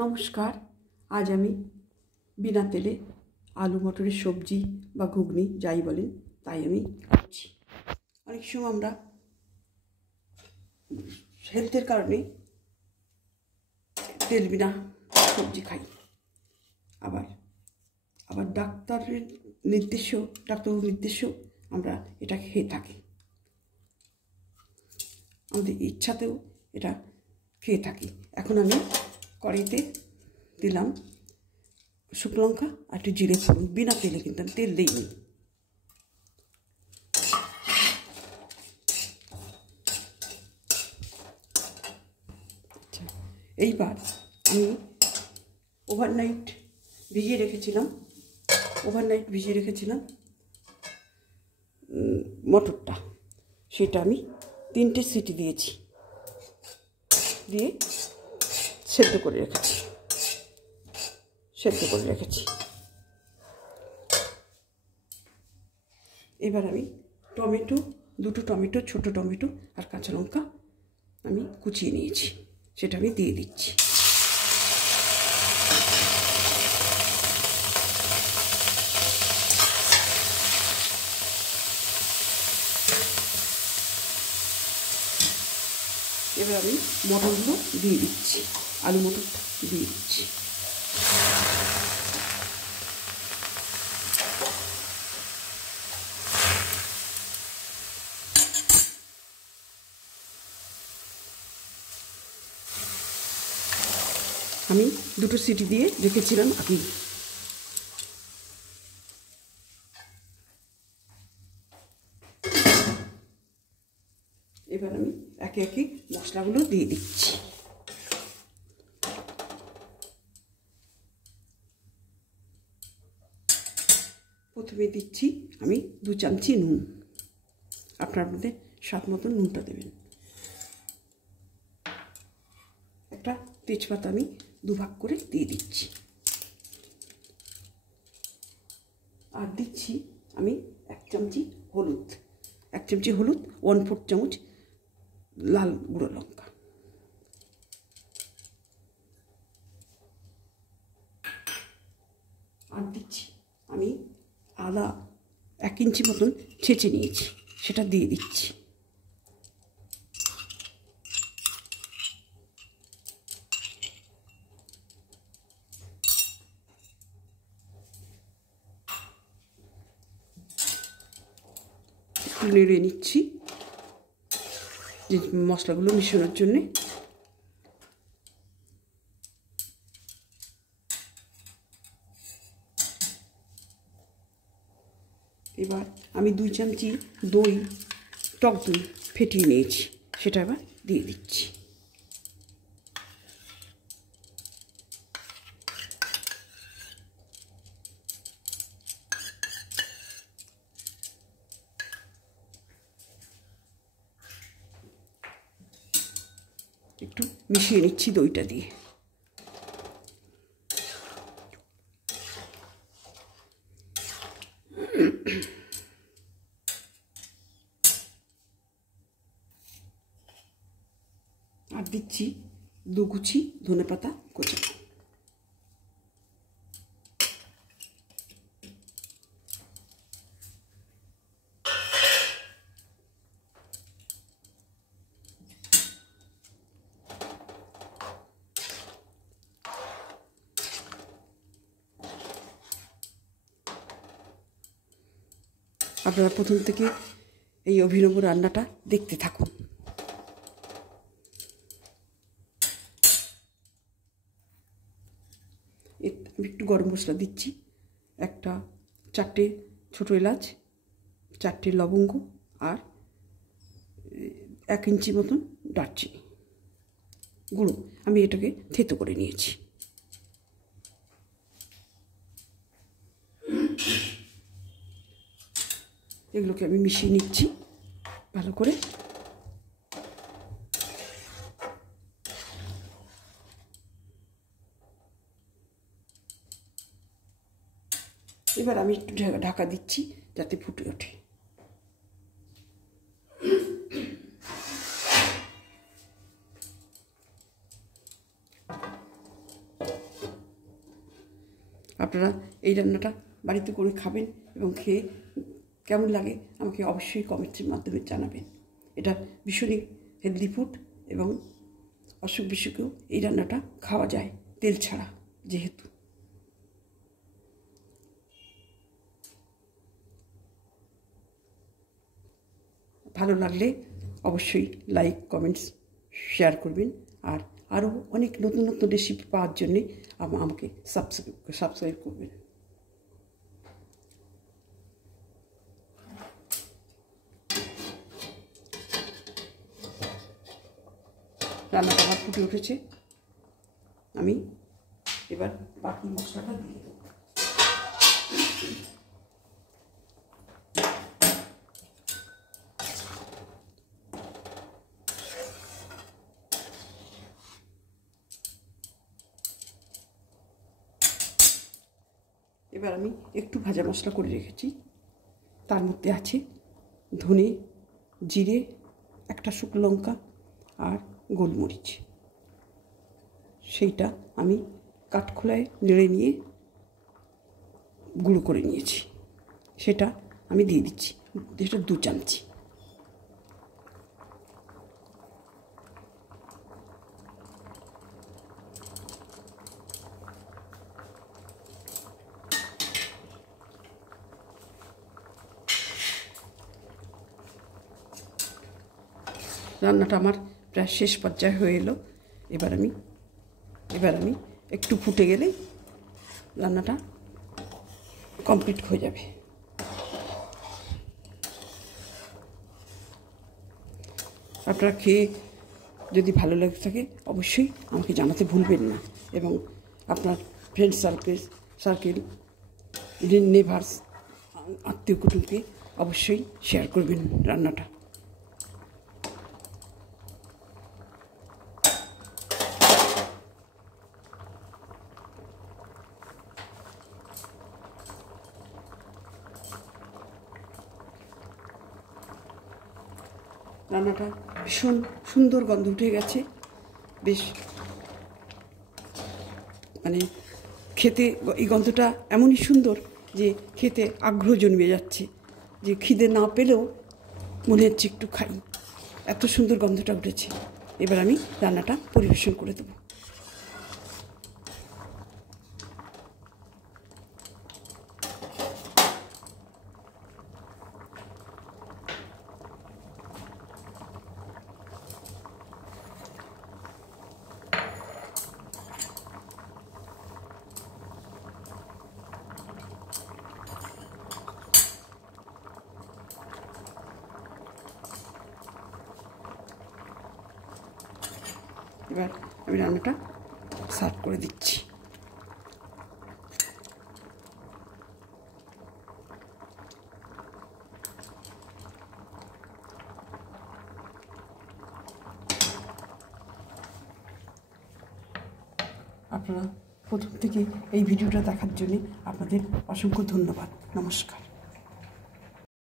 নমস্কার। আজ আমি বিনা তেলে আলু মটরের সবজি বা ঘুগনি যাই বলেন তাই আমি করছি। অনেক সময় আমরা হেলথের কারণে তেল বিনা সবজি খাই, আবার ডাক্তারবাবুর নির্দেশেও আমরা এটা খেয়ে থাকি, আমাদের ইচ্ছাতেও এটা খেয়ে থাকি। এখন আমি কড়াইতে দিলাম শুকনো লঙ্কা আর একটু জিরে ফোড়ন, বিনা তেলে, কিন্তু আমি তেল দিইনি। এইবার আমি ওভারনাইট ভিজিয়ে রেখেছিলাম মটরটা, সেটা আমি 3টে সিটি দিয়েছি, দিয়ে সেদ্ধ করে রেখেছি। এবার আমি দুটো টমেটো, ছোট টমেটো আর কাঁচা লঙ্কা আমি কুচিয়ে নিয়েছি, সেটা আমি দিয়ে দিচ্ছি। এবার আমি মটরগুলো দিয়ে দিচ্ছি, আলু মটরটা দিয়ে দিচ্ছি। আমি দুটো সিটি দিয়ে রেখেছিলাম আগে। এবার আমি একে একে মশলাগুলো দিয়ে দিচ্ছি। প্রথমে দিচ্ছি আমি 2 চামচি নুন, আপনাদের স্বাদ মতন নুনটা দেবেন। একটা তেজপাতা আমি 2 ভাগ করে দিয়ে দিচ্ছি। আর দিচ্ছি আমি 1 চামচি হলুদ, 1/4 চামচ লাল গুঁড়ো লঙ্কা। আর দিচ্ছি আমি আদা 1 ইঞ্চি মতন ছেঁচে নিয়েছি, সেটা দিয়ে দিচ্ছি। একটু নেড়ে নিচ্ছি যে মশলাগুলো মিশানোর জন্যে। এবার আমি 2 চামচি টক দই ফেটিয়ে নিয়েছি, সেটা এবার দিয়ে দিচ্ছি। একটু মিশিয়ে নিচ্ছি দইটা দিয়ে। আর দিচ্ছি 2 কুচি ধনেপাতা কোচা। আপনারা প্রথম থেকে এই অভিনব রান্নাটা দেখতে থাকুন। আমি একটু গরম মশলা দিচ্ছি, 4টে ছোটো এলাচ, 4টে লবঙ্গ আর 1 ইঞ্চি মতন দারচিনি গুঁড়ো। আমি এটাকে থেতো করে নিয়েছি। এগুলোকে আমি মিশিয়ে নিচ্ছি ভালো করে। এবার আমি একটু ঢাকা দিচ্ছি যাতে ফুটে ওঠে। আপনারা এই রান্নাটা বাড়িতে করে খাবেন এবং খেয়ে কেমন লাগে আমাকে অবশ্যই কমেন্টের মাধ্যমে জানাবেন। এটা ভীষণই হেলদি ফুড এবং অসুখ বিসুখেও এই রান্নাটা খাওয়া যায় তেল ছাড়া যেহেতু। ভালো লাগলে অবশ্যই লাইক কমেন্টস শেয়ার করবেন, আর আরও অনেক নতুন নতুন রেসিপি পাওয়ার জন্যে আমাকে সাবস্ক্রাইব করবেন। রান্নাটা আমার ফুটে উঠেছে, আমি এবার বাকি মশলাটা দিয়ে দেবো। এবার আমি একটু ভাজা মশলা করে রেখেছি, তার মধ্যে আছে ধনে, জিরে, একটা শুকনো লঙ্কা আর গোলমরিচ। সেইটা আমি কাঠখোলায় নেড়ে নিয়ে গুঁড়ো করে নিয়েছি, সেটা আমি দিয়ে দিচ্ছি, যেটা 2 চামচি। রান্নাটা আমার প্রায় শেষ পর্যায়ে হয়ে এলো। এবার আমি একটু ফুটে গেলে রান্নাটা কমপ্লিট হয়ে যাবে। আপনারা খেয়ে যদি ভালো লাগে থাকে অবশ্যই আমাকে জানাতে ভুলবেন না, এবং আপনার ফ্রেন্ড সার্কেল নেভার্স আত্মীয় কুটুমকে অবশ্যই শেয়ার করবেন রান্নাটা। রান্নাটা ভীষণ সুন্দর গন্ধ উঠে গেছে, বেশ মানে খেতে এই গন্ধটা এমনই সুন্দর যে খেতে আগ্রহ জন্মে যাচ্ছে, যে খিদে না পেলেও মনে হচ্ছে একটু খাই, এত সুন্দর গন্ধটা উঠেছে। এবার আমি রান্নাটা পরিবেশন করে দেবো। এবার আমি রান্নাটা সার্ভ করে দিচ্ছি। আপনারা প্রথম থেকে এই ভিডিওটা দেখার জন্য আপনাদের অসংখ্য ধন্যবাদ। নমস্কার।